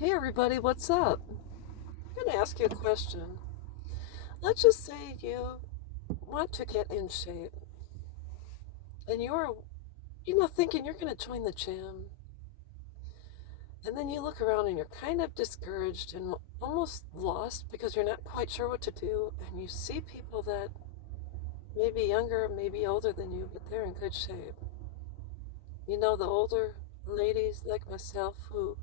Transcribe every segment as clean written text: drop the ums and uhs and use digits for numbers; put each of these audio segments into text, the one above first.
Hey everybody, what's up? I'm going to ask you a question. Let's just say you want to get in shape and you're thinking you're going to join the gym. And then you look around and you're kind of discouraged and almost lost because you're not quite sure what to do. And you see people that may be younger, maybe older than you, but they're in good shape. You know, the older ladies like myself who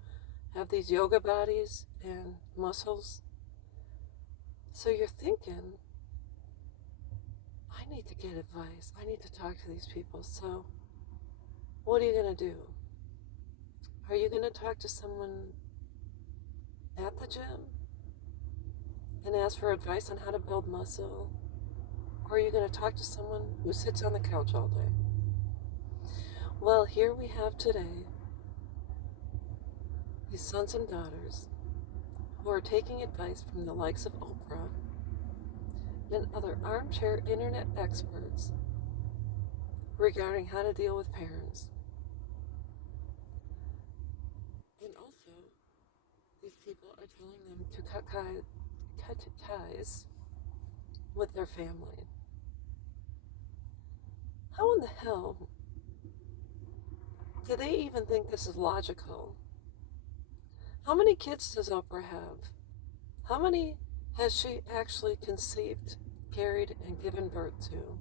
have these yoga bodies and muscles. So you're thinking, I need to get advice. I need to talk to these people. So, what are you going to do? Are you going to talk to someone at the gym and ask for advice on how to build muscle? Or are you going to talk to someone who sits on the couch all day? Well, here we have today these sons and daughters who are taking advice from the likes of Oprah and other armchair internet experts regarding how to deal with parents. And also, these people are telling them to cut ties with their family. How in the hell do they even think this is logical? How many kids does Oprah have? How many has she actually conceived, carried, and given birth to?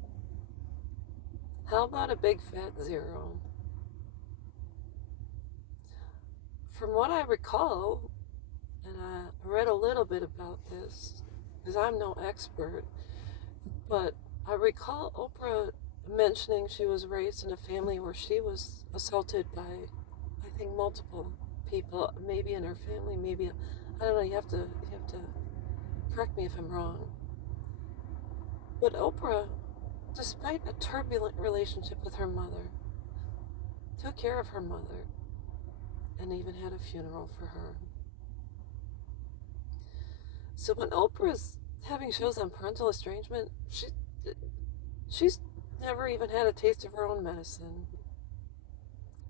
How about a big fat zero? From what I recall, and I read a little bit about this, because I'm no expert, but I recall Oprah mentioning she was raised in a family where she was assaulted by, I think, multiple people, maybe in her family, maybe, I don't know, you have to correct me if I'm wrong. But Oprah, despite a turbulent relationship with her mother, took care of her mother and even had a funeral for her. So when Oprah's having shows on parental estrangement, she's never even had a taste of her own medicine.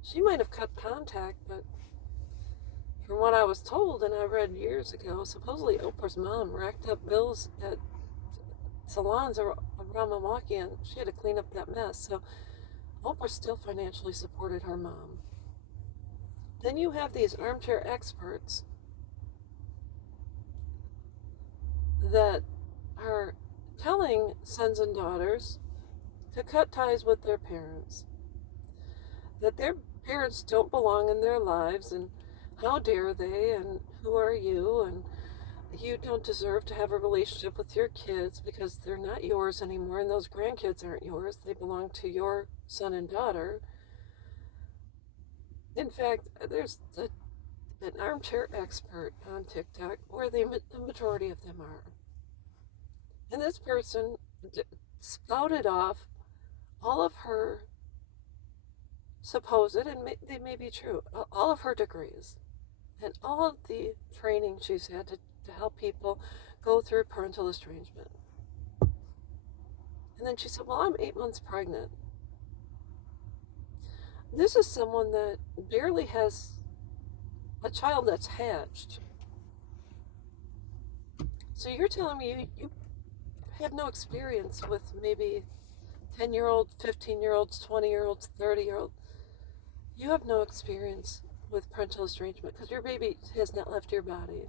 She might have cut contact, but from what I was told and I read years ago, supposedly Oprah's mom racked up bills at salons around Milwaukee and she had to clean up that mess. So Oprah still financially supported her mom. Then you have these armchair experts that are telling sons and daughters to cut ties with their parents, that their parents don't belong in their lives, and how dare they, and who are you, and you don't deserve to have a relationship with your kids because they're not yours anymore, and those grandkids aren't yours. They belong to your son and daughter. In fact, there's an armchair expert on TikTok where the majority of them are. And this person spouted off all of her supposed, and they may be true, all of her degrees and all of the training she's had to help people go through parental estrangement. And then she said, well, I'm 8 months pregnant. This is someone that barely has a child that's hatched. So you're telling me you have no experience with maybe 10-year-olds, 15-year-olds, 20-year-olds, 30-year-olds. You have no experience with parental estrangement because your baby has not left your body.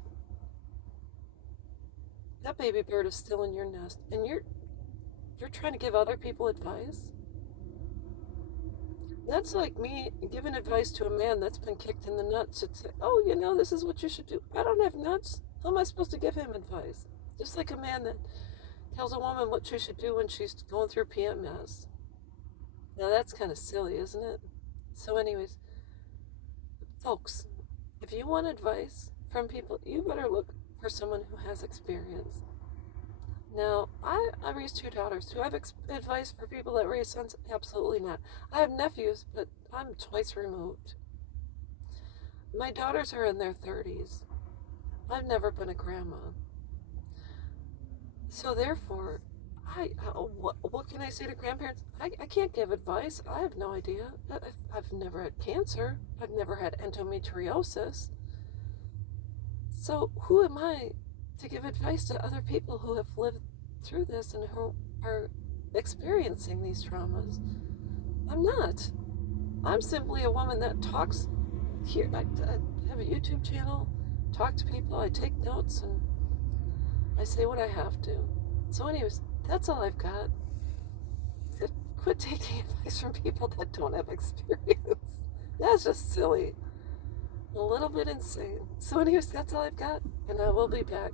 That baby bird is still in your nest, and you're trying to give other people advice. That's like me giving advice to a man that's been kicked in the nuts and say, oh, this is what you should do. I don't have nuts. How am I supposed to give him advice? Just like a man that tells a woman what she should do when she's going through PMS. Now that's kind of silly, isn't it? So anyways, folks, if you want advice from people, you better look for someone who has experience. Now, I raised two daughters. Do I have advice for people that raise sons? Absolutely not. I have nephews, but I'm twice removed. My daughters are in their 30s. I've never been a grandma. So therefore, what can I say to grandparents? I can't give advice. I have no idea. I've never had cancer. I've never had endometriosis. So who am I to give advice to other people who have lived through this and who are experiencing these traumas? I'm not. I'm simply a woman that talks here. I have a YouTube channel, talk to people, I take notes, and I say what I have to. So anyways, that's all I've got. Quit taking advice from people that don't have experience. That's just silly. A little bit insane. So anyways, that's all I've got, and I will be back.